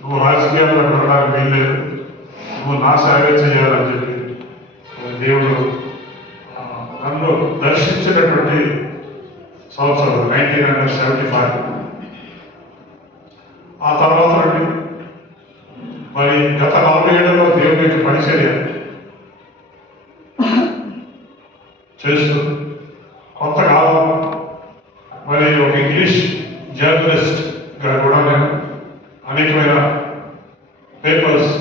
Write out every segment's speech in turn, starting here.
నువ్వు రాజకీయాల్లో వెళ్ళడానికి వీల్లేదు, నువ్వు నా సేవే చేయాలని చెప్పి దేవుడు నన్ను దర్శించినటువంటి సంవత్సరం 1975. ఆ తర్వాత మరి గత 40 ఏళ్లలో దేవుని యొక్క పరిచర్య చేస్తూ కొంతకాలం మరి ఒక ఇంగ్లీష్ జర్నలిస్ట్గా కూడా నేను అనేకమైన papers,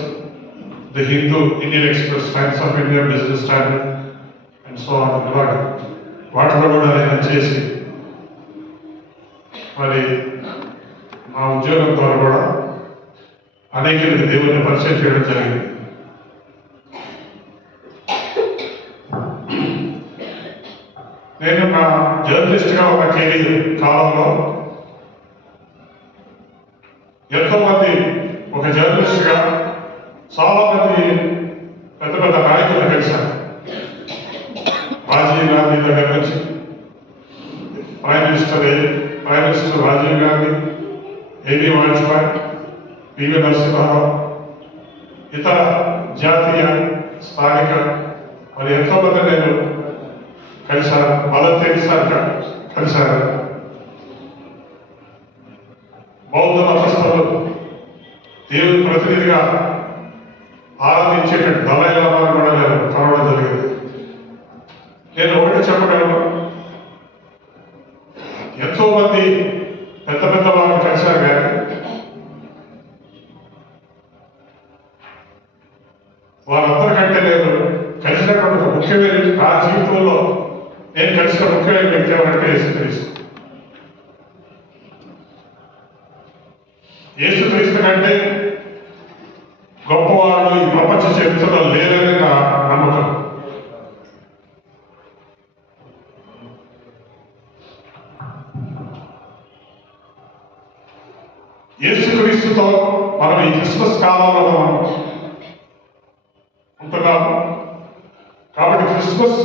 the Hindu, Indian express, times of India, business standard and so on, వాటిలో కూడా నేను చేసి మరి మా ఉద్యోగం ద్వారా కూడా అనేక దేవుని పరిచయం చేయడం జరిగింది. నేను నా జర్నలిస్ట్గా ఉన్న కెరీర్ కాలంలో ఎంతో మంది, ఒక జర్నలిస్ట్గా చాలా మంది పెద్ద పెద్ద నాయకులను కలిశాను. రాజీవ్ గాంధీ దగ్గర నుంచి prime minister Rajiv Gandhi, A B Vajpayee, P V Narasimha Rao, ఇతర జాతీయ, స్థానిక మరి ఎంతో మంది నేను కలిశాను. మదర్ తెరీసా కలిశాను. బౌద్ధ మతస్థులు, దేవుని ప్రతినిధిగా ఆరాధించేటట్టు దలై లామాను కూడా నేను కలవడం జరిగింది. నేను ఒకటి చెప్పగలను, ఎంతో మంది పెద్ద పెద్ద వాళ్ళు కలిశారు, కానీ వాళ్ళందరికంటే నేను కలిసినటువంటి ముఖ్యమైన, నా జీవితంలో నేను కలిసిన ముఖ్యమైన వ్యక్తి ఎవరంటే యేసుక్రీస్తు. యేసుక్రీస్తు కంటే గొప్పవాళ్ళు ఈ ప్రపంచ చరిత్రలో లేరని నా నమ్మకం. యేసుక్రీస్తుతో మనం ఈ క్రిస్మస్ కాలంలో మనం ఉంటున్నాము. కాబట్టి క్రిస్మస్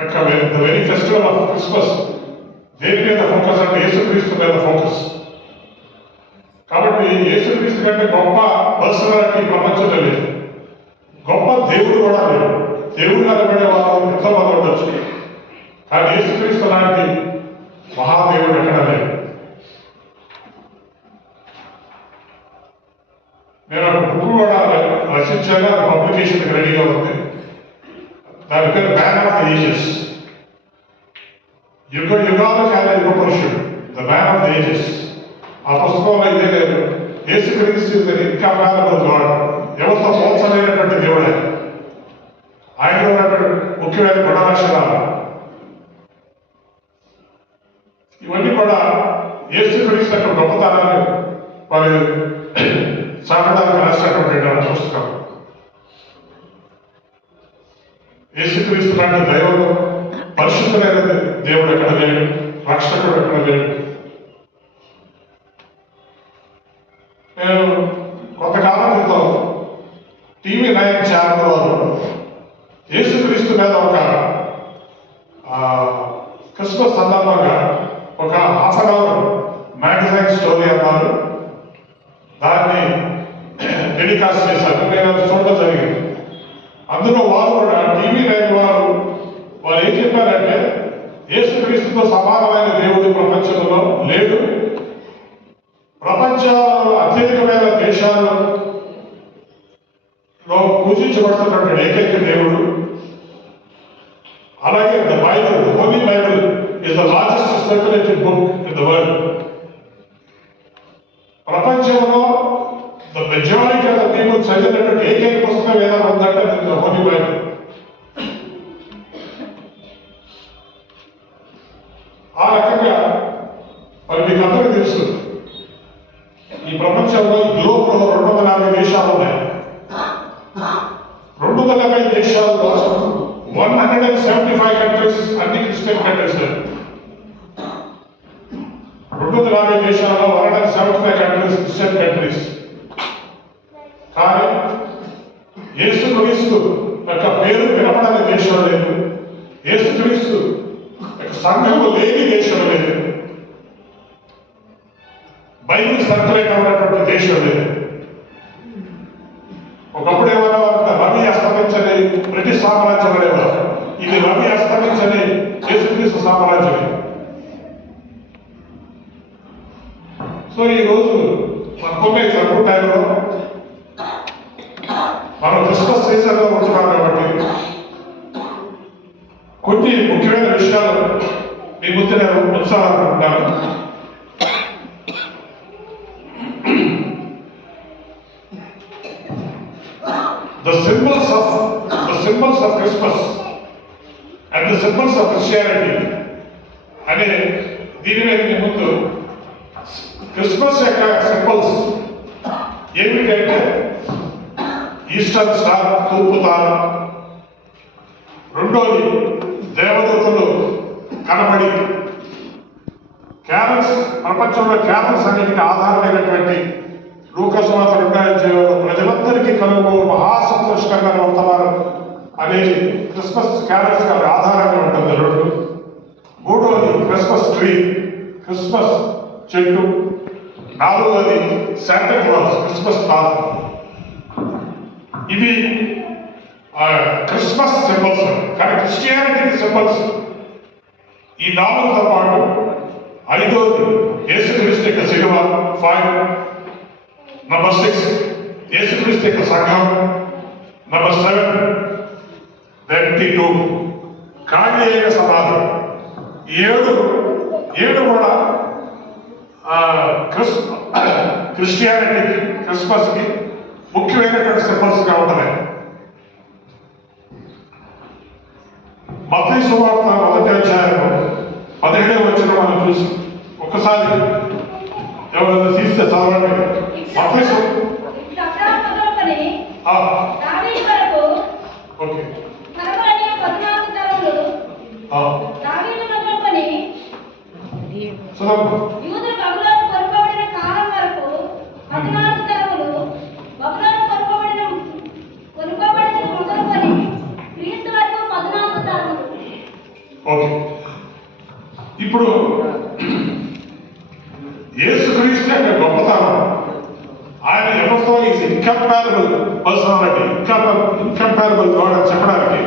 యొక్క the very festival of Christmas దేని మీద ఫోకస్ అంటే యేసుక్రీస్తు మీద ఫోకస్. కాబట్టి యేసుక్రీస్తు కంటే గొప్ప పర్సనాలిటీ ప్రపంచంలో లేదు, గొప్ప దేవుడు కూడా లేదు. దేవుడు నిలబడే వాళ్ళు ఎంతో మంది ఉండొచ్చు, కానీ యేసుక్రీస్తు లాంటి మహాదేవుడు ఎక్కడ లేదు. నేను ఒక బుక్ కూడా రచించాను, పబ్లికేషన్ రెడీగా ఉంది. దాని పేరు మ్యాన్ ఆఫ్ ద ఏజెస్. యుగాలు చాలా యుగ పురుషుడు, the man of the ages. ఆ పుస్తకంలో ఇదే లేదు. యేసుక్రీస్తు ఇస్ ద ఇన్కంపారబుల్ గాడ్. ఎవరితో పోల్చలేనటువంటి దేవుడే. ఆయనలో ఉన్నటువంటి ముఖ్యమైన గుణలక్షణాలు ఇవన్నీ కూడా యేసుక్రీస్తు యొక్క గొప్పతనాన్ని వారి సాగడానికి రాసినటువంటి పుస్తకం. యేసుక్రీస్తు లాంటి దైవం, పరిశుద్ధమైన దేవుడు ఎక్కడ లేడు, రక్షకుడు ఎక్కడ లేడు. నేను కొంతకాలం క్రితం TV9 ఛానల్ వారు యేసుక్రీస్తు మీద ఒక క్రిస్మస్ సందర్భంగా ఒక ½ గంట మ్యాగజైన్ స్టోరీ అన్నారు. దాన్ని టెలికాస్ట్ చేశారు. నేను అది చూడడం జరిగింది. అందులో వారు కూడా TV9 వారు ఏం చెప్పారంటే, యేసుక్రీస్తుతో సమానమైన దేవుడు ప్రపంచంలో లేడు. ప్రపంచంలో అత్యధికమైన దేశాలలో పూజించబడుతున్నటువంటి ఏకైక దేవుడు. అలాగే the Bible, the holy Bible is the largest circulated book in the world. ప్రపంచంలో the majority of the people చదివినటువంటి ఏకైక పుస్తకం ఏదైనా ఉందంటే ద హోలీ బైబిల్. ఆ రకంగా మరి మీకు అందరికీ తెలుసు, ఈ ప్రపంచంలో ఈ గ్లోబ్లో 250 దేశాలు ఉన్నాయి. 250 దేశాల్లో 175 కంట్రీస్ అన్ని క్రిస్టియన్ కంట్రీస్. 250 దేశాల్లో 175 కంట్రీస్ క్రిస్టియన్ కంట్రీస్. కానీ యేసుక్రీస్తు యొక్క పేరు వినపడని దేశం లేదు, యేసుక్రీస్తు యొక్క సంఘము లేని దేశం లేదు, బైబిల్ సర్క్యులేట్ అవ్వనటువంటి దేశం లేదు. ఆరాధించబడేవారు. ఇది రవి అస్తమించని యేసుక్రీస్తు సామ్రాజ్యం. సో ఈ రోజు కొన్ని చదువు టైంలో మనం క్రిస్మస్ సీజన్లో ఉంటున్నాం కాబట్టి కొన్ని ముఖ్యమైన విషయాలు మీ ముందు నేను ఉంచాలనుకుంటున్నాను. The symbols of Christmas and the symbols of Christianity అనే దీని మీద మీ ముందు క్రిస్మస్ యొక్క సింబల్స్ ఏమిటంటే ఈస్టర్ స్టార్, తూర్పు తార. రెండోది దేవదూతలు కనబడి క్యారల్స్, ప్రపంచంలో క్యారల్స్ అన్నిటికీ ఆధారమైనటువంటి లూకా సువార్త 2:7 ప్రజలందరికీ కలుగు మహాసంతోషకరమైన వర్తమానం అనేది క్రిస్మస్ క్యారల్స్ కి ఆధారంగా ఉంటుంది. రెండు. మూడవది క్రిస్మస్ ట్రీ, క్రిస్మస్ చెట్టు. నాలుగవది శాంటా క్లాస్, క్రిస్మస్ తాత. ఇవి క్రిస్మస్ సింబల్స్. కానీ క్రిస్టియానిటీకి సింబల్స్ ఈ నాలుగుతో పాటు ఐదోది యేసుక్రీస్తు యొక్క శిలువ 5. నంబర్ 6 యేసుక్రీస్తు యొక్క సంఘం. నంబర్ 7 22 ఖాళీ అయిన సమాధి. 7 కూడా క్రిస్టియానిటీకి, క్రిస్మస్ కి ముఖ్యమైనటువంటి సింబల్స్ గా ఉంటున్నాయి. మత్తయి సువార్త 1:17 వచ్చిన మనం చూసి ఒక్కసారి ఎవరైనా తీస్తే చదవండి. మత్తయి ఓకే ఓకే. ఇప్పుడు యేసుక్రీస్తు యొక్క గొప్పతనం, ఆయన ఎవరితో is incomparable personality, incomparable God అని చెప్పడానికి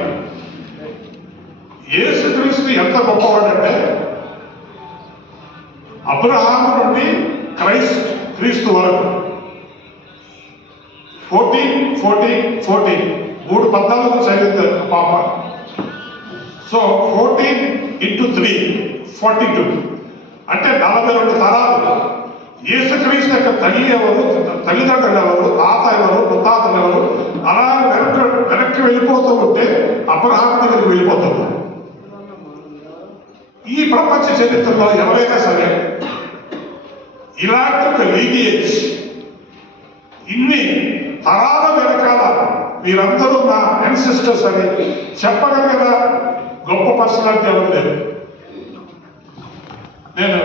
యేసుక్రీస్తు ఎంత గొప్పవాడంటే అబ్రహాము నుండి క్రీస్తు వరకు 14 3:14 చదివింది పాప. సో 14 × 3 42 అంటే 42 తరాలు. యేసుక్రీస్తు యొక్క తల్లి ఎవరు, తల్లిదండ్రులు ఎవరు, తాత ఎవరు, ముత్తాతలు ఎవరు, అలా వెనక్కి వెళ్ళిపోతూ ఉంటే అబ్రహాము దగ్గరికి వెళ్ళిపోతుంది. ఈ ప్రపంచ చరిత్రలో ఎవరైనా సరే ఇలాంటి ఒక లీనియేజ్, ఇన్ని తరాల వెనకాల మీరందరూ నా యాన్సిస్టర్స్ అని చెప్పగలిగిన గొప్ప పర్సనాలిటీ ఎవరు లేదు. నేను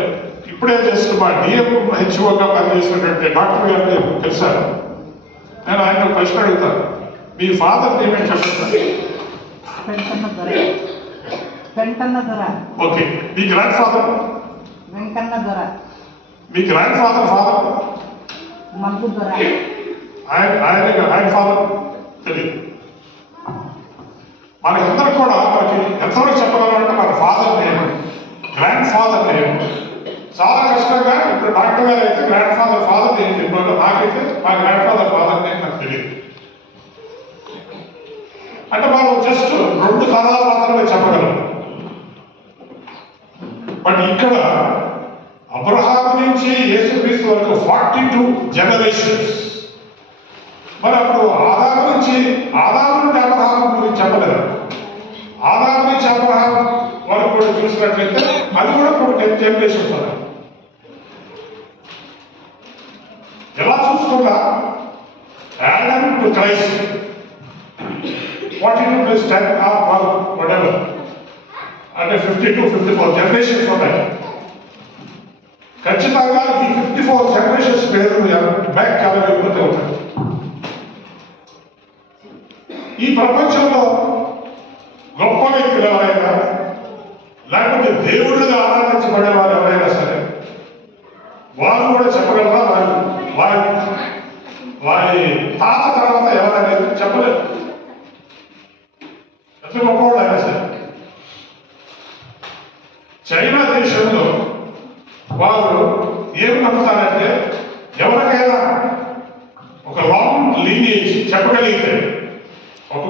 ఇప్పుడే చేసిన మా డిఎంహెచ్ఓగా పనిచేసినటువంటి డాక్టర్ గారిని కలిశాను. నేను ఆయన ప్రశ్న అడుగుతాను, మీ ఫాదర్ నేమ్ ఏంటి చెప్పండి. ఓకే. మీ గ్రాండ్ ఫాదర్? మీ గ్రాండ్ ఫాదర్ ఆయన ఫాదర్ తెలియదు. మనకందరూ కూడా మనకి ఎంతవరకు చెప్పగలమంటే మన father name, grand father name చాలా కష్టంగా. ఇప్పుడు డాక్టర్ గారు అయితే గ్రాండ్ ఫాదర్ నేమ్ చెప్పారు. నాకైతే మా గ్రాండ్ ఫాదర్ నేమ్ నాకు తెలియదు. అంటే మనం జస్ట్ 2 తరాలు మాత్రమే చెప్పగలం. బట్ ఇక్కడ అబ్రహాము నుంచి యేసుక్రీస్తు వరకు 42 జనరేషన్స్. మరి అప్పుడు ఆదాము నుండి అబ్రహాము గురించి చెప్పలేదు. ఆదాము నుంచి అబ్రహాము వరకు కూడా చూసినట్లయితే అది కూడా ఒక 10 జనరేషన్స్ ఉన్నాయి. ఎలా చూసుకున్నా యాడమ్ టు క్రైస్ట్ 42 + 10 whatever అంటే 52-54 జనరేషన్స్ ఉన్నాయి. ఖచ్చితంగా ఈ 54 జనరేషన్స్ పేరు బ్యాక్ వెళ్ళిపోతే ఉంటాయి. ఈ ప్రపంచంలో గొప్ప వ్యక్తులు ఎవరైనా, లేకపోతే దేవుళ్ళుగా ఆరాధించబడే వారు ఎవరైనా సరే వారు కూడా చెప్పగలరా? వారి తాత తర్వాత ఎవరనేది చెప్పలేదు.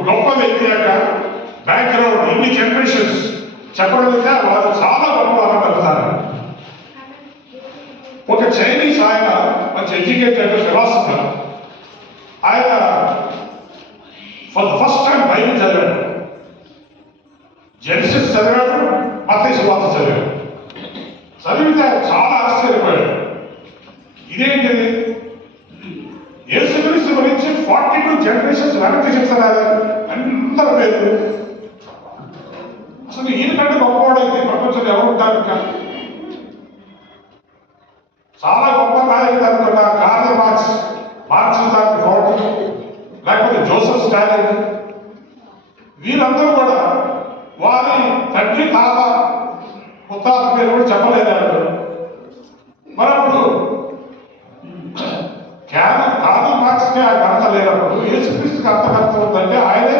గొప్ప వ్యక్తి యొక్క బ్యాక్గ్రౌండ్ ఇన్ని జనరేషన్స్ చెప్పగలిగితే వాళ్ళు చాలా గొప్ప వాళ్ళగలుగుతారు. ఒక చైనీస్ ఆయన మంచి ఎడ్యుకేటెడ్ ఫిలాసఫర్, ఆయన for the first time Bible చదివాడు. జెనసిస్ చదివాడు, మత్తయి సువార్త చదివాడు. చదివితే చాలా ఆశ్చర్యపోయాడు. ఇదేంటిది, యేసుక్రీస్తు గురించి 42 జనరేషన్స్ వెనక్కి చెప్తున్నారు అందరి పేరు. అసలు ఈయనకంటే గొప్పవాడైతే ప్రపంచంలో ఎవరు ఉంటారు? చాలా గొప్ప నాయకుడు అనుకున్న కార్ల్ మార్క్స్, మార్క్సిజానికి ఫౌండర్, లేకపోతే జోసెఫ్ స్టాలిన్, వీరందరూ కూడా వారి తండ్రి తాత ముత్తాత పేరు కూడా చెప్పలేదాడు. మరి అప్పుడు కార్ల్ మార్క్స్కి ఆ ఘనత లేనప్పుడు యేసుక్రీస్తుకి అంత ఘనత ఉందంటే ఆయనే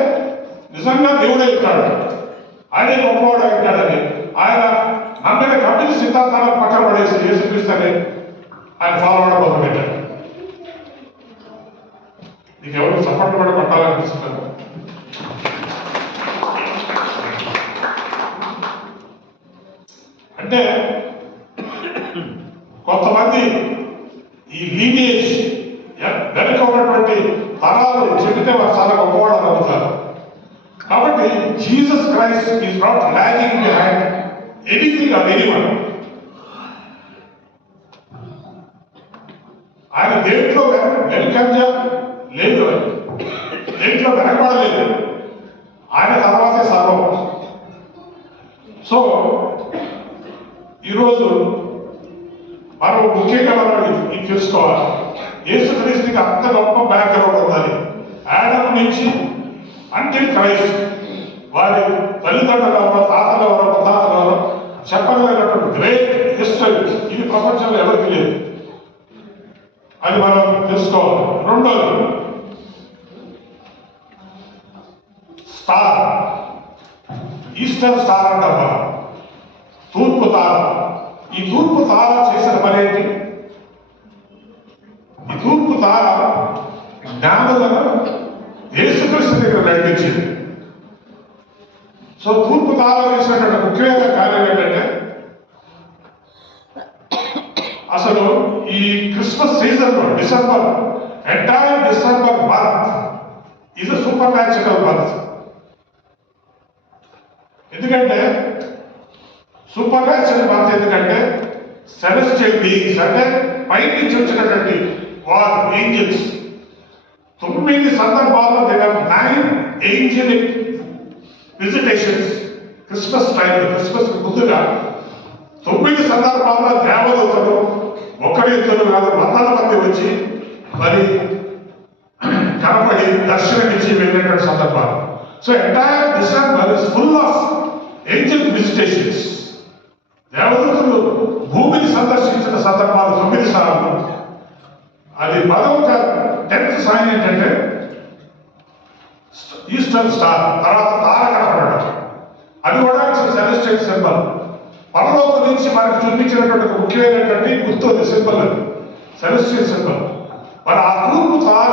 నిజంగా దేవుడే ఉంటాడు, ఆయనే గొప్పవాడు ఉంటాడని ఆయన నమ్మిన కమ్యూనిస్ట్ సిద్ధాంతాలను పక్కన పడేసి యేసుక్రీస్తు అని ఆయన ఫాలో అవడం మొదలుపెట్టాడు. నీకు ఎవరు సపోర్ట్ పడి పట్టాలనిపిస్తున్నారు? అంటే కొంతమంది ఈ లీనియేజ్ వెనక ఉన్నటువంటి తరాలు చెబితే వారు చాలా గొప్పవాడు అనుకుంటారు. కాబట్టి Jesus Christ is not logging behind anything or anyone. ఆయన దేంట్లో వెనుకంజ లేదు, దేంట్లో వెనకబడలేదు, ఆయన తర్వాతే సర్వం. సో ఈరోజు మనం ముఖ్యంగా మనం ఇది తెలుసుకోవాలి, యేసుక్రీస్తుకి అంత గొప్ప బ్యాక్గ్రౌండ్ ఉందని. ఆడమ్ నుంచి అంటిల్ క్రైస్ట్ వారి తల్లిదండ్రులు ఎవరో, తాతలు ఎవరో, ముత్తాతలు ఎవరో చెప్పగలిగినటువంటి గ్రేట్ హిస్టరీ ఇది ప్రపంచంలో ఎవరికి లేదు. అది మనం తెలుసుకోవాలి. రెండోది స్టార్, ఈస్టర్ స్టార్ అంటాం మనం, తూర్పు తార. ఈ తూర్పు తార చేసిన పని ఏంటి? ఈ తూర్పు తార జ్ఞానులను యేసుక్రీస్తు దగ్గర నడిపించింది. సో తూర్పు తార చేసినటువంటి ముఖ్యమైన కార్యం ఏంటంటే, అసలు ఈ క్రిస్మస్ సీజన్ లో December, entire December month is a super natural month. ఎందుకంటే సూపర్ న్యాచురల్ మంత్ ఎందుకంటే సెలెస్టియల్ బీయింగ్స్ అంటే పై నుంచి వచ్చినటువంటి వారు ఏంజల్స్ 9 సందర్భాల్లో దగ్గర 9 ఏంజలిక్ విజిటేషన్స్ క్రిస్మస్ టైంలో, క్రిస్మస్ ముందుగా 9 సందర్భాల్లో దేవదూతలు ఒకరి ఇద్దరు కాదు వందల మంది వచ్చి మరి కనపడి దర్శనమిచ్చి వెళ్ళినటువంటి సందర్భాలు. So entire December is full of angel visitations. దేవదూతలు భూమిని సందర్శించిన సందర్భాలు 9 సార్లు. అది 10th సైన్ ఏంటంటే ఈస్టర్ స్టార్, తర్వాత తార కనపడటం. అది కూడా సెలెస్టియల్ సింబల్. పరలోకం నుంచి మనకు చూపించినటువంటి ఒక ముఖ్యమైనటువంటి గుర్తు సింబల్, అది సెలెస్టియల్ సింబల్. మరి ఆ తూర్పు తార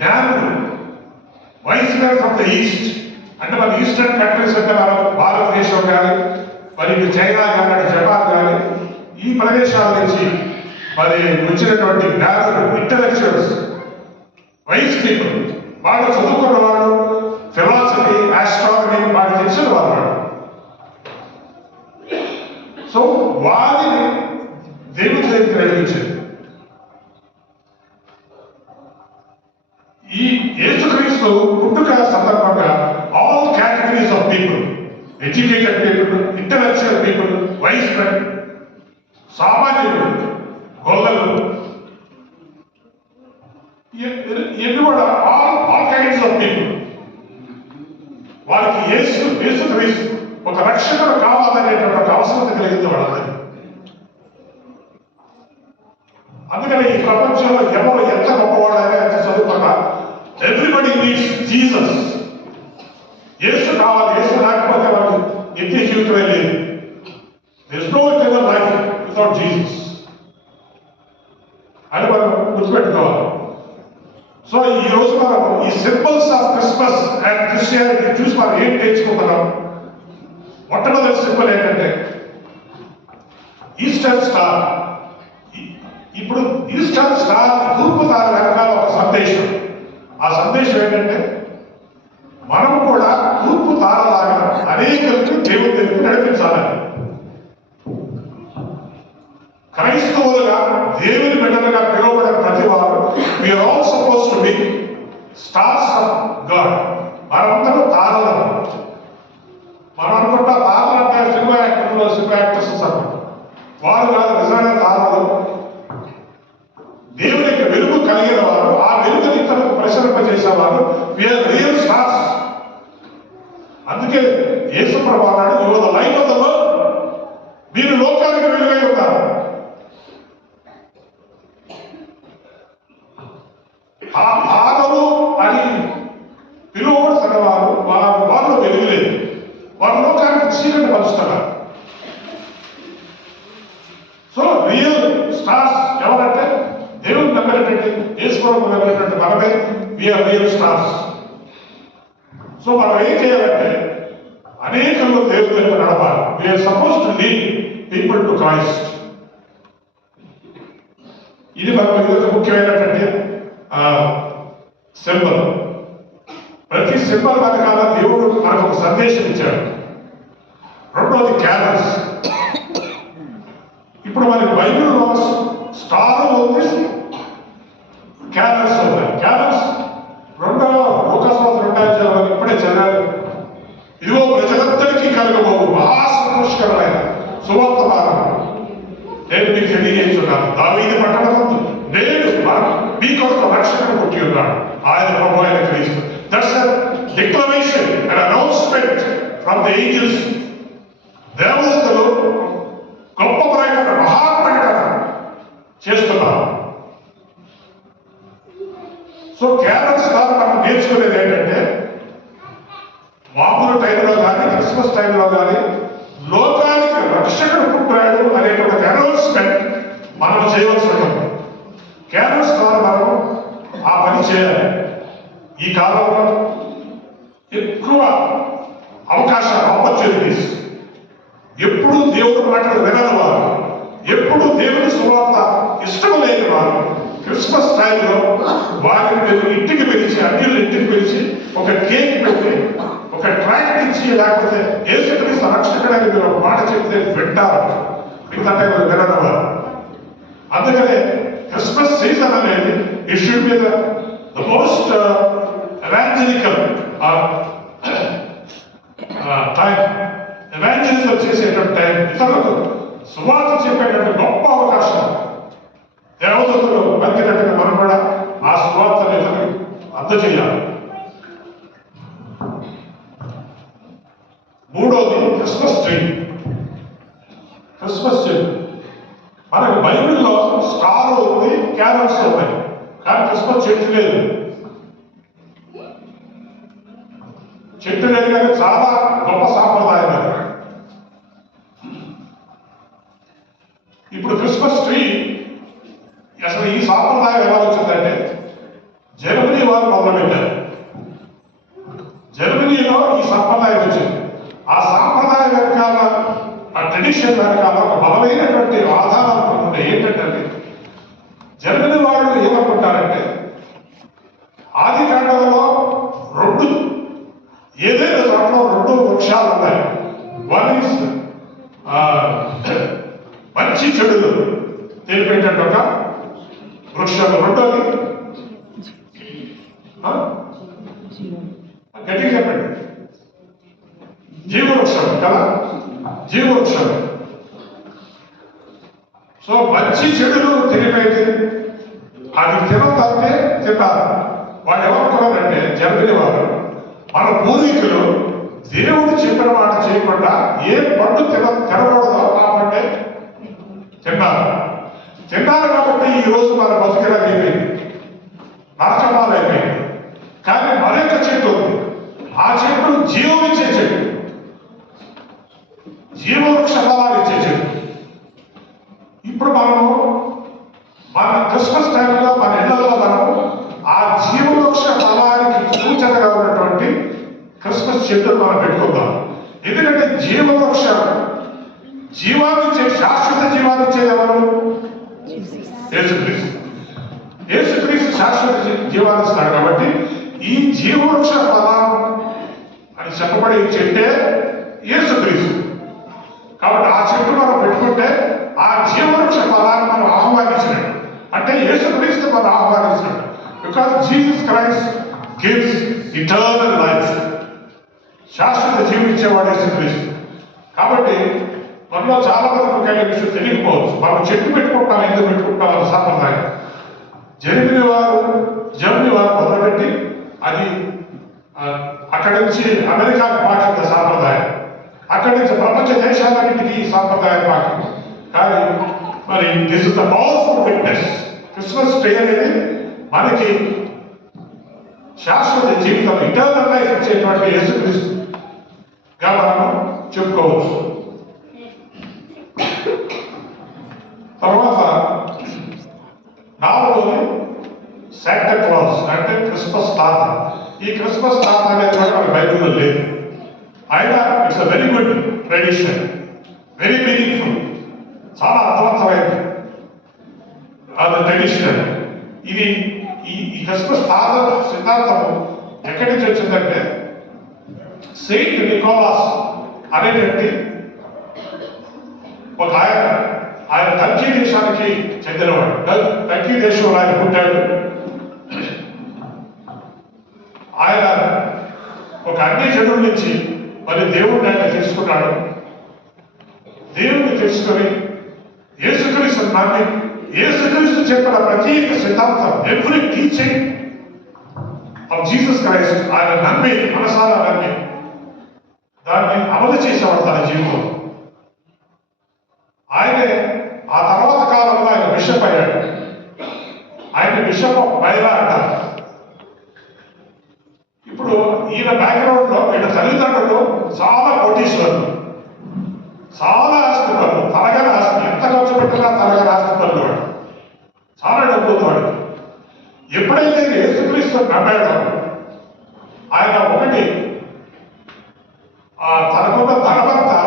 జ్ఞానులు, wise men from the east, అంటే మన ఈస్టర్న్ కంట్రీస్ అంటే మన భారతదేశం కానీ, మరి చైనా కానీ, జపాన్ కానీ, ఈ ప్రదేశాల నుంచి మరి వచ్చినటువంటి జ్ఞానులు, ఇంటలెక్చువల్స్, వైస్ పీపుల్, వాళ్ళు చదువుకున్న వాళ్ళు, ఫిలాసఫీ, ఆస్ట్రానమీ వాళ్ళు తెలిసిన వాళ్ళు. సో వారిని దేవుడి దగ్గరికి నడిపించింది. ఈ యేసుక్రీస్తు పుట్టుక సందర్భంగా all categories of people, educated people, intellectual people, wise men, సామాన్యులు, గొల్లలు, ఇవి కూడా ఆల్ కైండ్స్ ఆఫ్ పీపుల్ వారికి యేసుక్రీస్తు ఒక రక్షకుడు కావాలనేటువంటి ఒక అవసరత కలిగింది వాళ్ళని. అందుకని ఈ ప్రపంచంలో ఎవరు ఎంత గొప్పవాడైనా, ఎంత చదువుకున్నా, ఎవ్రీబడి నీడ్స్ జీసస్. యేసు కావాలి, యేసు లేకపోతే వాళ్ళకి నిత్య జీవితమే లేదు. There is no eternal life without Jesus అని మనం గుర్తుపెట్టుకోవాలి. సో ఈ రోజు మనం ఈ symbols of Christmas and Christianity చూసి మనం ఏం నేర్చుకుంటున్నాం? మొట్టమొదటి సింబల్ ఏంటంటే ఈస్టర్ స్టార్. ఇప్పుడు ఈస్టర్ స్టార్ తూర్పు తార వెనకాల ఒక సందేశం. ఆ సందేశం ఏంటంటే మనము కూడా తూర్పు తారలాగా అనేకులకు దేవుని దగ్గరికి నడిపించాలని. క్రైస్తవులుగా దేవుని బిడ్డలుగా పిలువబడిన ప్రతి వారు we are all suppose to be stars of God. మనందరూ తారలు. మనం అనుకుంటా తారలు అంటే సినిమా యాక్టర్స్ అనుకుంటాం. వారు కాదు, నిజమైన తారలు. దేవునికి వెలుగు కలిగిన వారు, ఆ వెలుగుని ఇతరులకు ప్రసరింపజేసేవారు వీఆర్ రియల్ స్టార్స్. అందుకే యేసు ప్రభువు అన్నాడు, you are the light of the world. మీరు లోకానికి వెలుగై ఉన్నారు. ఆ తారలు అని పిలువబడుతున్న వారు వెలుగులేదు. వారు లోకానికి చీకటి పంచుతున్నారు. సో రియల్ స్టార్స్ ఎవరంటే దేవుని నమ్మినటువంటి, యేసు ప్రభువును నమ్మినటువంటి మనమే వీఆర్ రియల్ స్టార్స్. సో మనం ఏం చేయాలంటే అనేకంలో దేవుని దగ్గర నడపాలి. We are suppose to lead people to Christ. ఇది మనకు ముఖ్యమైనటువంటి సింబల్. ప్రతి సింబల్ వెనకాల దేవుడు మనకు ఒక సందేశం ఇచ్చాడు. రెండోది క్యారల్స్. ఇప్పుడు మనకి బైబిల్లో స్టార్ ఉంది, క్యారల్స్ ఉన్నాయి. క్యారల్స్ రెండవ లోకస్వార్థ 2 ఇప్పుడే చదివారు. ఇదిగో ప్రజలందరికీ కలగబోవు మహా సంతోషకరమైన సువార్తమానం నేను మీకు తెలియజేస్తున్నాను. దావీదు పట్టణమందు నేడు మీకోసం రక్షకుడు పుట్టి ఉన్నాడు, ఆయన ప్రభువు అయిన క్రీస్తు. That's a declaration and announcement from the angels. దేవదూతలు గొప్ప ప్రకటన, మహాప్రకటన చేస్తున్నారు. సో క్యారల్స్ ద్వారా మనం నేర్చుకునేది ఏంటంటే మామూలు టైంలో కానీ క్రిస్మస్ టైంలో కానీ లోకానికి రక్షకుడు పుట్టాడు అనేటువంటి అనౌన్స్మెంట్ మనం చేయవలసి ఉంటుంది. క్యారల్స్ ద్వారా మనం ఆ పని చేయాలి. ఈ కాలంలో ఎక్కువ అవకాశాలు, ఆపర్చునిటీస్. ఎప్పుడు దేవుడి మాటలు వినని వారు, ఎప్పుడు దేవుడి సువార్త ఇష్టం లేని వారు క్రిస్మస్ టైంలో వారిని మీరు ఇంటికి పిలిచి, అన్యులు ఇంటికి పిలిచి ఒక కేక్ పెట్టి, ఒక ట్రాక్ట్ ఇచ్చి, లేకపోతే యేసుక్రీస్తు రక్షకుడని మీరు ఒక మాట చెప్తే వింటారు. మిగతా టైంలో వినని వారు. అందుకనే క్రిస్మస్ సీజన్ అనేది it should be the most evangelical time. Evangelism చేసేటువంటి టైం, ఇతరులకు సువార్త చెప్పేటువంటి గొప్ప అవకాశం. దేవదూతలు పలికినట్టుగా మనం కూడా ఆ సువార్తను ఇతరులకు అందజేయాలి. మూడోది క్రిస్మస్ ట్రీ. క్రిస్మస్ ట్రీ మనకు బైబిల్లో స్టార్ ఉంది, క్యారల్స్ ఉన్నాయి, కానీ క్రిస్మస్ చెట్టు లేదు. చెట్టు లేదు కానీ చాలా గొప్ప సాంప్రదాయం అది. ఇప్పుడు క్రిస్మస్ ట్రీ అసలు ఈ సాంప్రదాయం ఎలా వచ్చిందంటే జర్మనీ వారు మొదలుపెట్టారు. జర్మనీలో ఈ సాంప్రదాయం వచ్చింది. ఆ సాంప్రదాయం వెనకాల, ఆ ట్రెడిషన్ వెనకాల ఒక బలమైనటువంటి ఆధారాలు ఉంటాయి. ఏంటంటే జర్మనీ వాళ్ళు ఏమనుకుంటారంటే ఆది కాండంలో ఏదైనా చోట్ల 2 వృక్షాలు ఉన్నాయి. వన్ ఈజ్ మంచి చెడులు తెలిపేటట్టు ఒక వృక్షాలు. రెండోది గట్టిగా చెప్పండి, జీవవృక్షం కదా, జీవవృక్షం. సో మంచి చెడులు తెలిపైతే అది తినదంటే తిన్నారు. వాళ్ళు ఏమనుకున్నారంటే జర్మనీ వారు, మన పూర్వీకులు దేవుడు చెప్పిన మాట చేయకుండా ఏ పండు తినకూడదో ఆ పండే తిన్నారు కాబట్టి ఈ రోజు మన బతుకులా అయిపోయింది, నరకమాలు అయిపోయింది. కానీ మరొక చెట్టు ఉంది, ఆ చెట్టు జీవం ఇచ్చే చెట్టు, జీవవృక్ష ఫలాలు ఇచ్చే చెట్టు. ఇప్పుడు మనము మన క్రిస్మస్ టైంలో మన ఇళ్లలో మనము ఆ జీవ చెట్టును మనం పెట్టుకుందాం. ఎందుకంటే జీవవృక్షం, జీవాన్నిచ్చే, శాశ్వత జీవాన్నిచ్చేది ఎవరు? యేసుక్రీస్తు. యేసుక్రీస్తు శాశ్వత జీవాన్ని ఇస్తాడు. కాబట్టి ఈ జీవవృక్ష ఫలం అని చెప్పబడే చెట్టే యేసుక్రీస్తు. కాబట్టి ఆ చెట్టు మనం పెట్టుకుంటే ఆ జీవవృక్ష ఫలాన్ని మనం ఆహ్వానించినట్టు, అంటే యేసుక్రీస్తు మనం ఆహ్వానించినట్టు. Because Jesus Christ gives eternal life. శాశ్వత జీవం ఇచ్చేవాడు యేసుక్రీస్తు. కాబట్టి మనలో చాలా మంది విషయం తెలియకపోవచ్చు. మనం చెట్టు పెట్టుకుంటాం, ఎందుకు పెట్టుకుంటాం అన్న సాంప్రదాయం జర్మనీ వారు మొదలుపెట్టి అది అక్కడి నుంచి అమెరికాకు పాటించిన సాంప్రదాయం, అక్కడి నుంచి ప్రపంచ దేశాలన్నింటికి ఈ సాంప్రదాయం పాటింది. కానీ మరి this is the powerful witness. Christmas day అనేది మనకి శాశ్వత జీవితం, ఇంటర్నల్ లైఫ్ ఇచ్చేటువంటి యేసుక్రీస్తుగా మనం చెప్పుకోవచ్చు. తర్వాత నాలుగోది శాంటా క్లాస్, అంటే క్రిస్మస్ తాత. ఈ క్రిస్మస్ తాత అనేది కూడా మన బైబిల్లో లేదు. అయినా it's a very good tradition, very meaningful, చాలా అర్థవంతమైనది అది ట్రెడిషన్. ఇది ఈ క్రిస్మస్ తాత సిద్ధాంతము ఎక్కడి నుంచి వచ్చిందంటే సెయింట్ నికోలాస్ అనేటువంటి ఒక ఆయన టర్కీ దేశానికి చెందినవాడు. టర్కీ దేశంలో ఆయన పుట్టాడు. ఆయన ఒక అన్ని జనుల నుంచి మరి దేవుడిని ఆయన తెలుసుకున్నాడు. దేవుడిని తెలుసుకొని యేసుక్రీస్తు నమ్మి, యేసుక్రీస్తు చెప్పిన ప్రత్యేక సిద్ధాంతం, every teaching of Jesus Christ ఆయన నమ్మి, మనసారా నమ్మి దాన్ని అమలు చేసేవాడు తన జీవితంలో. ఆయనే ఆ తర్వాత కాలంలో ఆయన బిషప్ అయ్యాడు. ఆయన బిషప్ ఆఫ్ బైరా అంటారు. ఇప్పుడు ఈయన బ్యాక్గ్రౌండ్ లో వీళ్ళ తల్లిదండ్రులు చాలా కోటీశ్వరులు, చాలా ఆస్తి పనులు, తరగని ఆస్తి, ఎంత ఖర్చు పెట్టినా తరగని ఆస్తి పనులు వాడు, చాలా డబ్బు వాడు. ఎప్పుడైతే యేసుక్రీస్తు నమ్మాడో ఆయన ఒకటి తనకున్న ధనమంతా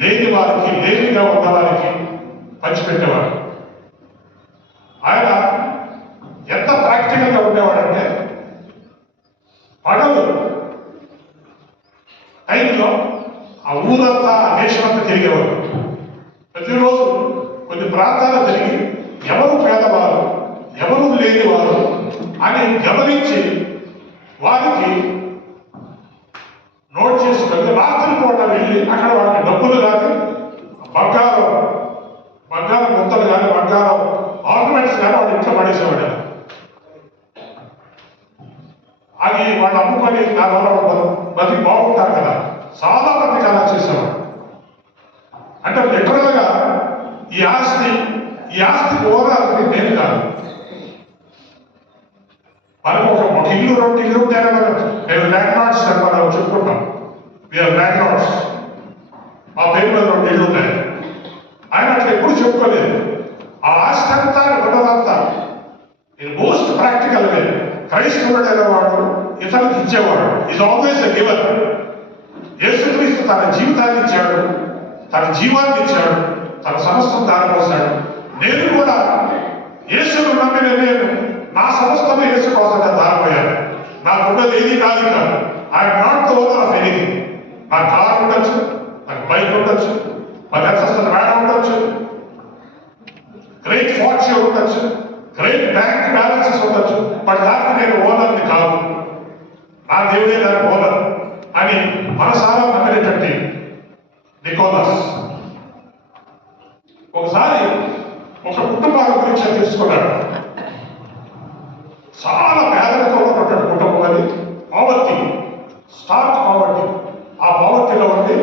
లేని వారికి, లేనిగా ఉన్న వారికి పంచిపెట్టేవాడు. ఆయన ఎంత ప్రాక్టికల్ గా ఉండేవాడంటే పడవ టైంలో ఆ ఊరంతా, ఆ దేశమంతా తిరిగేవాడు. ప్రతిరోజు కొన్ని ప్రాంతాలు తిరిగి ఎవరు పేదవారు, ఎవరు లేనివారు అని గమనించి వారికి నోట్ చేసుకొని రాత్రి పూట వెళ్ళి అక్కడ వాళ్ళకి డబ్బులు కానీ, బంగారం ముద్దలు కానీ, బంగారం ఆర్నమెంట్స్ కానీ వాడు ఇంట్లో పడేసేవాడు. అది వాళ్ళు అమ్ముకొని దానివల్ల బతికి బాగుంటారు కదా. చాలా మందికి అలా చేసేవాడు. అంటే లిటరల్ గా ఈ ఆస్తి ఓరాలి నేను కాదు. మనకు ఒక ఇల్లు, 2 ఇల్లు ఉంటేనే మేము ల్యాండ్ లార్డ్స్ అని మనం చెప్పుకుంటాం. ల్యాండ్ లార్డ్స్, మా పేరులో 2 ఇల్లు ఉన్నాయి. ఆయన అట్లా ఎప్పుడు చెప్పుకోలేదు. ఆ ఆస్తి అంతా ఉన్నదంతా మోస్ట్ ప్రాక్టికల్ వే క్రైస్తవుడు అనేవాడు ఇతరులకు ఇచ్చేవాడు. Is always a giver. యేసుక్రీస్తు తన జీవితాన్ని ఇచ్చాడు, తన జీవాన్ని ఇచ్చాడు, తన సమస్తం దారిపోసాడు. నేను కూడా యేసును నమ్మిన నేను నా సమస్తము యేసు కోసం దారిపోయాను. నాకున్నది ఏది కాదు కాదు. I'm not the owner of anything. నా కారు ఉండొచ్చు, నాకు బైక్ ఉండొచ్చు, మా నెసెసరీ మేడ ఉండొచ్చు, గ్రేట్ ఫార్చ్యూన్ ఉండొచ్చు, గ్రేట్ బ్యాంక్ బ్యాలెన్సెస్ ఉండొచ్చు. బట్ దానికి నేను ఓనర్ని కాదు, నా దేవుడే దానికి ఓనర్ అని మనసారా నమ్మినటువంటి నికోలస్ ఒకసారి ఒక కుటుంబాల గురించి తెలుసుకున్నాడు. చాలా పేదరికంలో ఉన్నటువంటి కుటుంబం, అది పావర్టీ, స్టార్క్ పావర్టీ. ఆ పావర్టీలో ఉండి